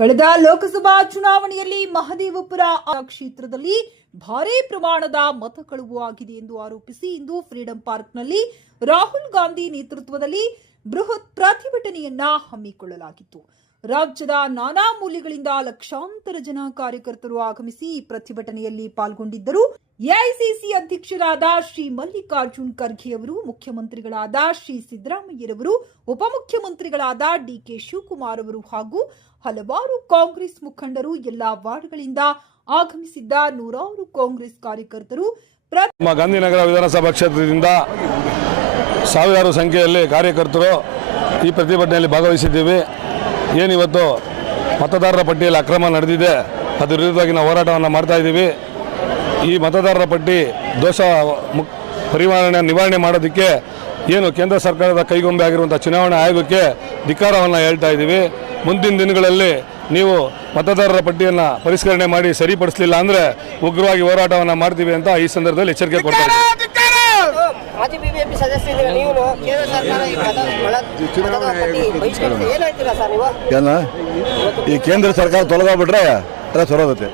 ಕಳೆದ ಲೋಕಸಭಾ ಚುನಾವಣೆಯಲ್ಲಿ ಮಹದೇವಪುರ ಕ್ಷೇತ್ರದಲ್ಲಿ ಭಾರೀ ಪ್ರಮಾಣದ ಮತ ಕಳುವು ಆಗಿದೆ ಎಂದು ಆರೋಪಿಸಿ ಇಂದು ಫ್ರೀಡಂ ಪಾರ್ಕ್ನಲ್ಲಿ ರಾಹುಲ್ ಗಾಂಧಿ ನೇತೃತ್ವದಲ್ಲಿ ಬೃಹತ್ ಪ್ರತಿಭಟನೆಯನ್ನ ಹಮ್ಮಿಕೊಳ್ಳಲಾಗಿತ್ತು. ರಾಜ್ಯದ ನಾನಾ ಮೂಲೆಗಳಿಂದ ಲಕ್ಷಾಂತರ ಜನ ಕಾರ್ಯಕರ್ತರು ಆಗಮಿಸಿ ಪ್ರತಿಭಟನೆಯಲ್ಲಿ ಪಾಲ್ಗೊಂಡಿದ್ದರು. ಎಐಸಿಸಿ ಅಧ್ಯಕ್ಷರಾದ ಶ್ರೀ ಮಲ್ಲಿಕಾರ್ಜುನ್ ಖರ್ಗೆ ಅವರು, ಮುಖ್ಯಮಂತ್ರಿಗಳಾದ ಶ್ರೀ ಸಿದ್ದರಾಮಯ್ಯರವರು, ಉಪಮುಖ್ಯಮಂತ್ರಿಗಳಾದ ಡಿಕೆ ಶಿವಕುಮಾರ್ ಅವರು ಹಾಗೂ ಹಲವಾರು ಕಾಂಗ್ರೆಸ್ ಮುಖಂಡರು ಎಲ್ಲಾ ವಾರ್ಡ್ಗಳಿಂದ ಆಗಮಿಸಿದ್ದ ನೂರಾರು ಕಾಂಗ್ರೆಸ್ ಕಾರ್ಯಕರ್ತರು. ಗಾಂಧಿನಗರ ವಿಧಾನಸಭಾ ಕ್ಷೇತ್ರದಿಂದ ಸಾವಿರಾರು ಸಂಖ್ಯೆಯಲ್ಲಿ ಕಾರ್ಯಕರ್ತರು ಈ ಪ್ರತಿಭಟನೆಯಲ್ಲಿ ಭಾಗವಹಿಸಿದ್ದೀವಿ. ಏನಿವತ್ತು ಮತದಾರರ ಪಟ್ಟಿಯಲ್ಲಿ ಅಕ್ರಮ ನಡೆದಿದೆ? ಅದರ ವಿರುದ್ಧವಾಗಿ ನಾವು ಹೋರಾಟವನ್ನು ಮಾಡ್ತಾಯಿದ್ದೀವಿ ಈ ಮತದಾರರ ಪಟ್ಟಿ ದೋಷ ಮುಕ್ ಪರಿವಾರಣೆ ನಿವಾರಣೆ ಮಾಡೋದಕ್ಕೆ ಏನು ಕೇಂದ್ರ ಸರ್ಕಾರದ ಕೈಗೊಂಬೆ ಆಗಿರುವಂಥ ಚುನಾವಣಾ ಆಯೋಗಕ್ಕೆ ಧಿಕ್ಕಾರವನ್ನು ಹೇಳ್ತಾ ಇದ್ದೀವಿ. ಮುಂದಿನ ದಿನಗಳಲ್ಲಿ ನೀವು ಮತದಾರರ ಪಟ್ಟಿಯನ್ನು ಪರಿಷ್ಕರಣೆ ಮಾಡಿ ಸರಿಪಡಿಸಲಿಲ್ಲ ಅಂದರೆ ಉಗ್ರವಾಗಿ ಹೋರಾಟವನ್ನು ಮಾಡ್ತೀವಿ ಅಂತ ಈ ಸಂದರ್ಭದಲ್ಲಿ ಎಚ್ಚರಿಕೆ ಕೊಡ್ತಾ ಇದ್ದೀವಿ. ಮಾಜಿ ಬಿಬಿಎಂಪಿ ಸದಸ್ಯರಿದ್ದೀರ ನೀವು? ಕೇಂದ್ರ ಸರ್ಕಾರ ಈ ಮತ ಮತ- ಮತದಾರರ ಪಟ್ಟಿ ಬಹಿಷ್ಕರಿಸಿ ಏನ್ ಹೇಳ್ತೀರಾ ಸರ್ ನೀವು? ಈ ಕೇಂದ್ರ ಸರ್ಕಾರ ತೊಲಗೋಗ್ಬಿಟ್ರೆ ಎಲ್ಲ